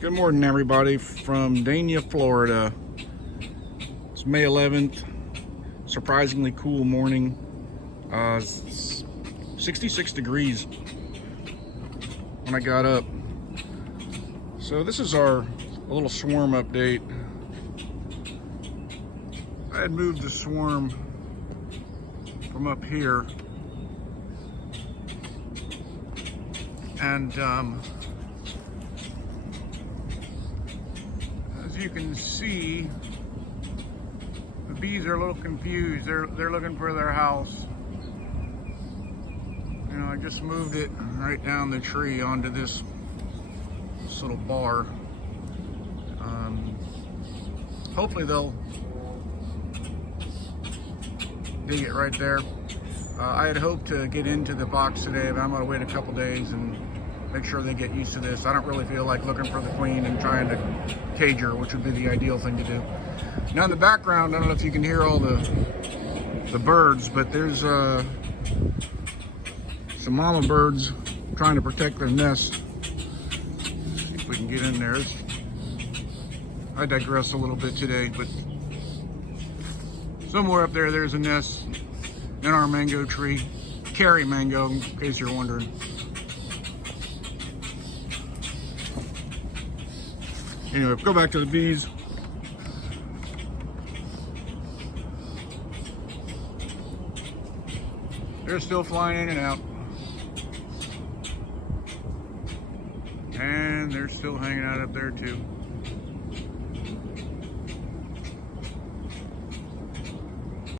Good morning, everybody, from Dania, Florida. It's May 11th. Surprisingly cool morning. It's 66 degrees when I got up. So this is our little swarm update. I had moved the swarm from up here, and as you can see, the bees are a little confused. They're looking for their house. You know, I just moved it right down the tree onto this little bar. Hopefully they'll dig it right there. I had hoped to get into the box today, but I'm gonna wait a couple days and make sure they get used to this. I don't really feel like looking for the queen and trying to cage her, which would be the ideal thing to do. Now in the background, I don't know if you can hear all the birds, but there's some mama birds trying to protect their nest. See if we can get in there. I digress a little bit today, but somewhere up there, there's a nest in our mango tree. Cherry mango, in case you're wondering. Anyway, go back to the bees. They're still flying in and out. And they're still hanging out up there too.